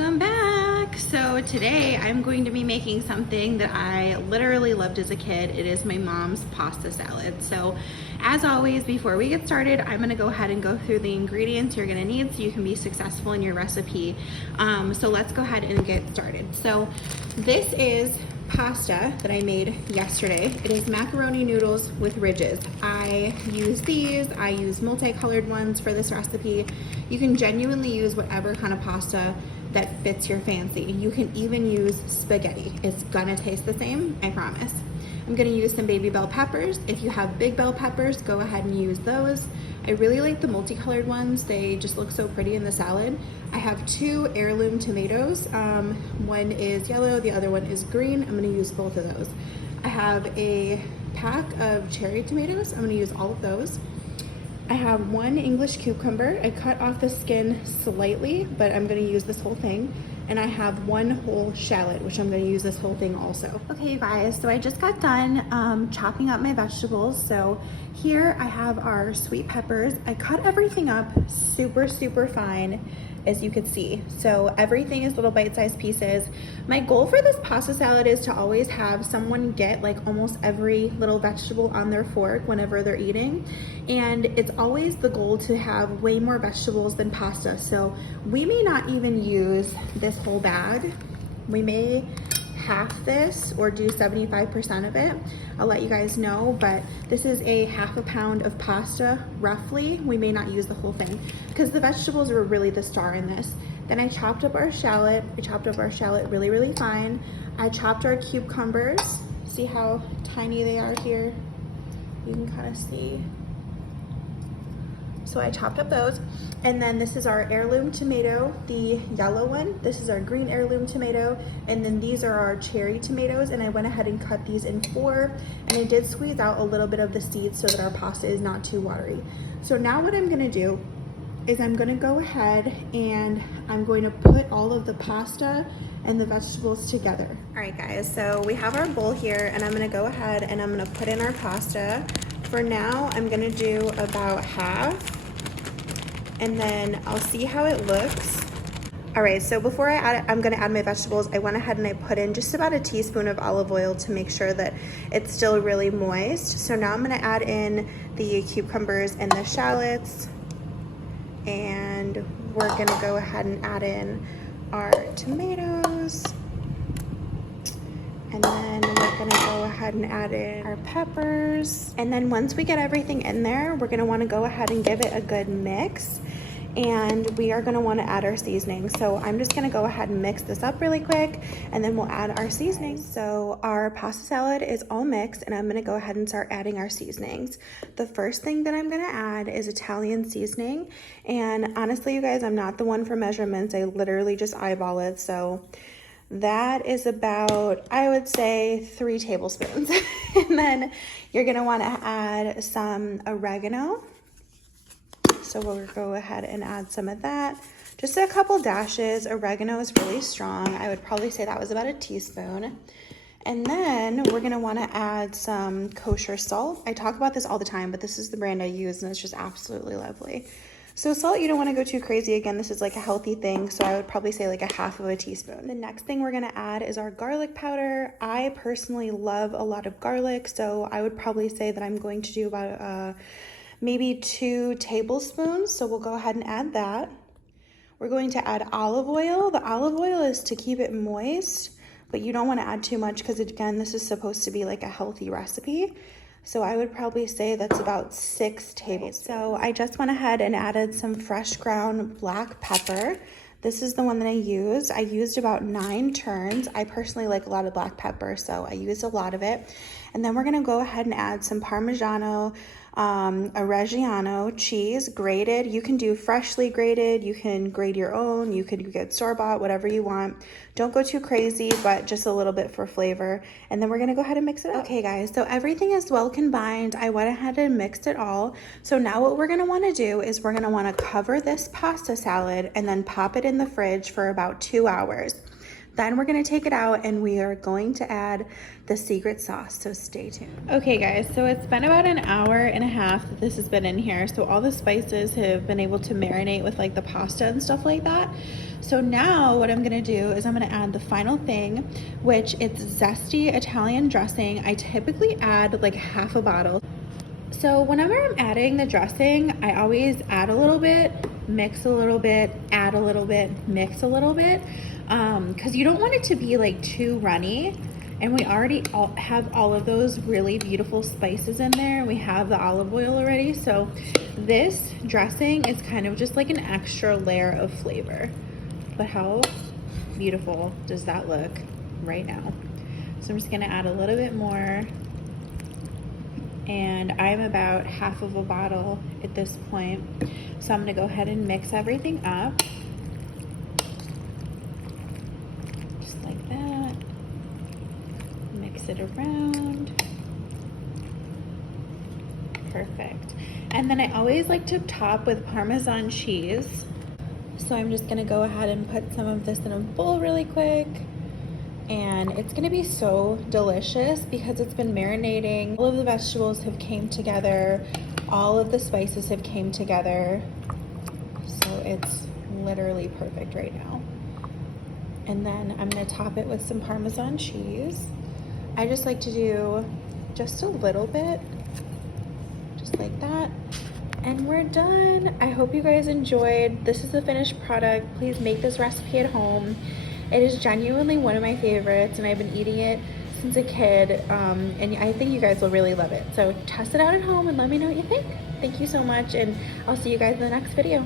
Welcome back. So today I'm going to be making something that I literally loved as a kid. It is my mom's pasta salad. So as always, before we get started, I'm gonna go ahead and go through the ingredients you're gonna need so you can be successful in your recipe. So let's go ahead and get started. So this is pasta that I made yesterday. It is macaroni noodles with ridges. I use these. I use multicolored ones for this recipe. You can genuinely use whatever kind of pasta that fits your fancy. You can even use spaghetti. It's gonna taste the same, I promise. I'm gonna use some baby bell peppers. If you have big bell peppers, go ahead and use those. I really like the multicolored ones. They just look so pretty in the salad. I have 2 heirloom tomatoes. One is yellow, the other one is green. I'm gonna use both of those. I have a pack of cherry tomatoes. I'm gonna use all of those. I have 1 English cucumber. I cut off the skin slightly, but I'm gonna use this whole thing. And I have 1 whole shallot, which I'm gonna use this whole thing also. Okay, you guys, so I just got done chopping up my vegetables. So here I have our sweet peppers. I cut everything up super, super fine, as you could see. So everything is little bite-sized pieces. My goal for this pasta salad is to always have someone get like almost every little vegetable on their fork whenever they're eating. And it's always the goal to have way more vegetables than pasta. So we may not even use this whole bag. We may half this or do 75% of it. I'll let you guys know, but this is a half a pound of pasta roughly. We may not use the whole thing because the vegetables are really the star in this. Then I chopped up our shallot. I chopped up our shallot really, really fine. I chopped our cucumbers. See how tiny they are here? You can kind of see. So I chopped up those. And then this is our heirloom tomato, the yellow one. This is our green heirloom tomato. And then these are our cherry tomatoes. And I went ahead and cut these in 4. And I did squeeze out a little bit of the seeds so that our pasta is not too watery. So now what I'm gonna do is I'm gonna go ahead and I'm going to put all of the pasta and the vegetables together. All right guys, so we have our bowl here and I'm gonna go ahead and I'm gonna put in our pasta. For now, I'm gonna do about half. And then I'll see how it looks. All right, so before I add it, I'm gonna add my vegetables. I went ahead and I put in just about a teaspoon of olive oil to make sure that it's still really moist. So now I'm gonna add in the cucumbers and the shallots. And we're gonna go ahead and add in our tomatoes. And then we're gonna go ahead and add in our peppers. And then once we get everything in there, we're gonna wanna go ahead and give it a good mix. And we are gonna wanna add our seasoning. So I'm just gonna go ahead and mix this up really quick and then we'll add our seasoning. So our pasta salad is all mixed and I'm gonna go ahead and start adding our seasonings. The first thing that I'm gonna add is Italian seasoning. And honestly, you guys, I'm not the one for measurements. I literally just eyeball it. So that is about, I would say, 3 tablespoons. And then you're gonna wanna add some oregano. So we'll go ahead and add some of that. Just a couple dashes. Oregano is really strong. I would probably say that was about a teaspoon. And then we're gonna wanna add some kosher salt. I talk about this all the time, but this is the brand I use and it's just absolutely lovely. So salt, you don't wanna go too crazy. Again, this is like a healthy thing, so I would probably say like a half of a teaspoon. The next thing we're gonna add is our garlic powder. I personally love a lot of garlic, so I would probably say that I'm going to do about maybe 2 tablespoons. So we'll go ahead and add that. We're going to add olive oil. The olive oil is to keep it moist, but you don't wanna add too much because again, this is supposed to be like a healthy recipe. So I would probably say that's about 6 tablespoons. So I just went ahead and added some fresh ground black pepper. This is the one that I used. I used about 9 turns. I personally like a lot of black pepper, so I used a lot of it. And then we're gonna go ahead and add some Parmigiano Reggiano cheese, grated. You can do freshly grated, you can grate your own, you could get store-bought, whatever you want. Don't go too crazy, but just a little bit for flavor. And then we're gonna go ahead and mix it up. Okay guys, so everything is well combined. I went ahead and mixed it all. So now what we're gonna wanna do is we're gonna wanna cover this pasta salad and then pop it in the fridge for about 2 hours. Then we're gonna take it out and we are going to add the secret sauce, so stay tuned. Okay guys, so it's been about an hour and a half that this has been in here. So all the spices have been able to marinate with like the pasta and stuff like that. So now what I'm gonna do is I'm gonna add the final thing, which it's zesty Italian dressing. I typically add like half a bottle. So whenever I'm adding the dressing, I always add a little bit, mix a little bit, add a little bit, mix a little bit, because you don't want it to be like too runny. And we already have all of those really beautiful spices in there. We have the olive oil already. So this dressing is kind of just like an extra layer of flavor. But how beautiful does that look right now? So I'm just gonna add a little bit more. And I'm about half of a bottle at this point. So I'm gonna go ahead and mix everything up. Just like that. Mix it around. Perfect. And then I always like to top with Parmesan cheese. So I'm just gonna go ahead and put some of this in a bowl really quick. And it's gonna be so delicious because it's been marinating. All of the vegetables have came together. All of the spices have came together. So it's literally perfect right now. And then I'm gonna top it with some Parmesan cheese. I just like to do just a little bit, just like that. And we're done. I hope you guys enjoyed. This is the finished product. Please make this recipe at home. It is genuinely one of my favorites and I've been eating it since a kid, and I think you guys will really love it. So test it out at home and let me know what you think. Thank you so much, and I'll see you guys in the next video.